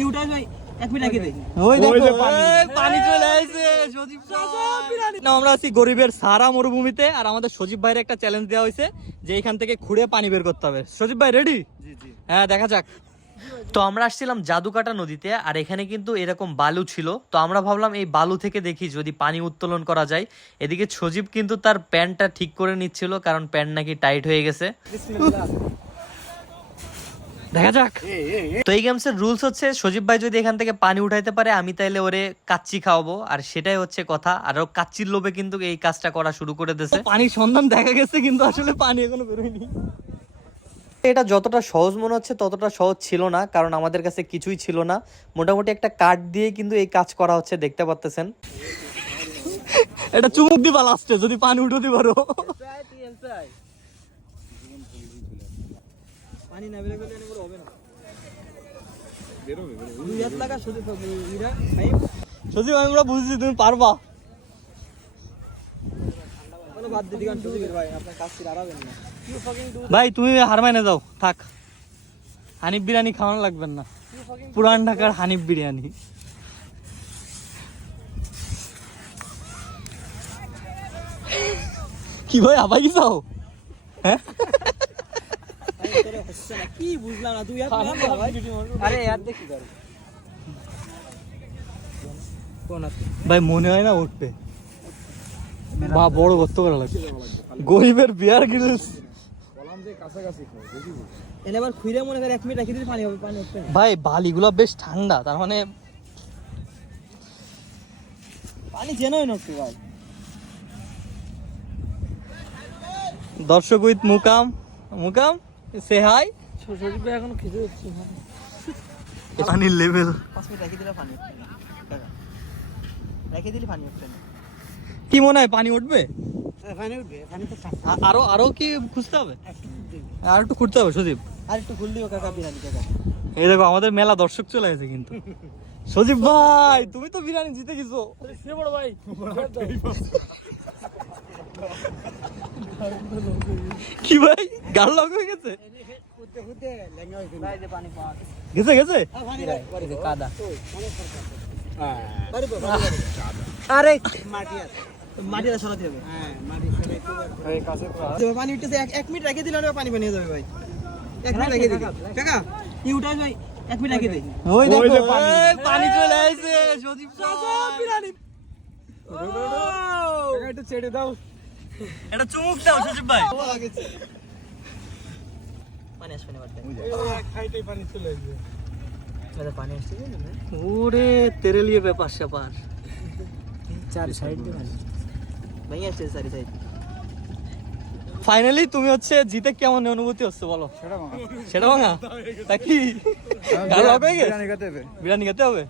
ইউটার ভাই 1 মিনিট আগে দে। ওই দেখো পানি চলে আইছে সজীব ভাই। না আমরা আছি গরিবের সারা মরুভূমিতে আর আমাদের সজীব ভাইয়ের একটা চ্যালেঞ্জ দেওয়া হয়েছে যে এখান থেকে খুঁড়ে পানি বের করতে হবে। সজীব ভাই রেডি? জি জি। হ্যাঁ দেখা যাক। তো আমরা আসছিলাম জাদুকাটা নদীতে আর এখানে কিন্তু এরকম বালু ছিল। তো আমরা ভাবলাম এই বালু থেকে দেখি যদি পানি উত্তোলন করা যায়। এদিকে সজীব কিন্তু তার প্যান্টটা ঠিক করে নিচ্ছিল কারণ প্যান্ট নাকি টাইট হয়ে গেছে। দেখা যাক। তো এই গেমসের রুলস হচ্ছে সজীব ভাই যদি এখান থেকে পানি উঠাইতে পারে আমি তাইলে ওরে কাচ্চি খাওয়াবো, আর সেটাই হচ্ছে কথা। আর ও কাচ্চির লোভে কিন্তু এই কাজটা করা শুরু করে দিয়েছে। পানির সন্ধান দেখা গেছে কিন্তু আসলে পানি এখনো বেরোয়নি। এটা যতটা সহজ মনে হচ্ছে ততটা সহজ ছিল না, কারণ আমাদের কাছে কিছুই ছিল না। মোটামুটি একটা কাঠ দিয়ে কিন্তু এই কাজ করা হচ্ছে, দেখতে পাচ্ছেন। এটা চুমুক দিবা লাস্টে যদি পানি উঠাতে পারো। পানি না বের করলে এনে হবে না। বেরোবে দুই হাত লাগা সজীব ইরা ভাই। সজীব আমরা বুঝছি তুমি পারবা। বলো বাদ দিদি গান সজীব ভাই আপনার কাজ কি হারাবেন না। ভাই তুমি হার মাইনে যাও থাক। হানিফ বিরিয়ানি খাওয়ানো লাগবে না, পুরান ঢাকার হানিফ বিরিয়ানি। কি ভাই আবার কি চাও? হ্যাঁ কি বুঝলাম না তুই আরে यार দেখি ভাই মনে হয় না উঠবে। বা বড় গর্ত করা লাগবে। গরিবের বিয়ার গ্রিলস বললাম যে কাছাকাছি খাও বুঝি। এবার খুইরা মনে করে 1 মিনিট রাখি দিলে পানি হবে, পানি উঠবে না। ভাই বালিগুলো বেশ ঠান্ডা, তার মানে পানি জেনই নটু ভাই। দর্শক উইথ মুকাম মুকাম সে হাই। সজীব ভাই এখন খিদে হচ্ছে পানির লেভেল 5 মিনিট রাখি দিলে পানি উঠবে না। রেখে দিলে পানি উঠবে না। কি মনে হয় পানি উঠবে? পানি উঠবে, পানি তো আরো আরো কি খুঁজতে হবে? আর একটু খুঁজতে হবে সজীব। আর একটু খুল দিও কাকা বিরিয়ানি কাকা। এই দেখো আমাদের মেলা দর্শক চলে আসে কিন্তু। সজীব ভাই তুমি তো বিরিয়ানি জিতে গেছো। সে বড় ভাই কি ভাই গাল লক হয়ে গেছে? গেছে গেছে কাদা। আরে মাটি সরাতে হবে। হ্যাঁ মাটি সরাতে হবে। পানি উঠতেছে 1 মিনিট রেখে দিলে পানি বানিয়ে যাবে ভাই। 1 মিনিট রেখে দিই কাকা ইউটার ভাই 1 মিনিট রেখে দেই। ওই দেখো পানি চলে আইছে সজীব বিরিয়ানি। কাকা একটু ছেড়ে দাও, এটা চুমুক দাও সজীব ভাই। পানি আসবে না বাড়তে। ওই খাইতেই পানি চলে আসবে। এটা পানি আসছে না। ওরে তেরে লিয়ে ব্যাপার স্যাপার। চার সাইড দিয়ে পানি ভাই আসছে চারি সাইড। ফাইনালি তুমি হচ্ছে জিতে কেমন অনুভূতি হচ্ছে বলো? সেটা ভাঙা তা কি বিরিয়ানি খেতে হবে? বিরিয়ানি খেতে হবে।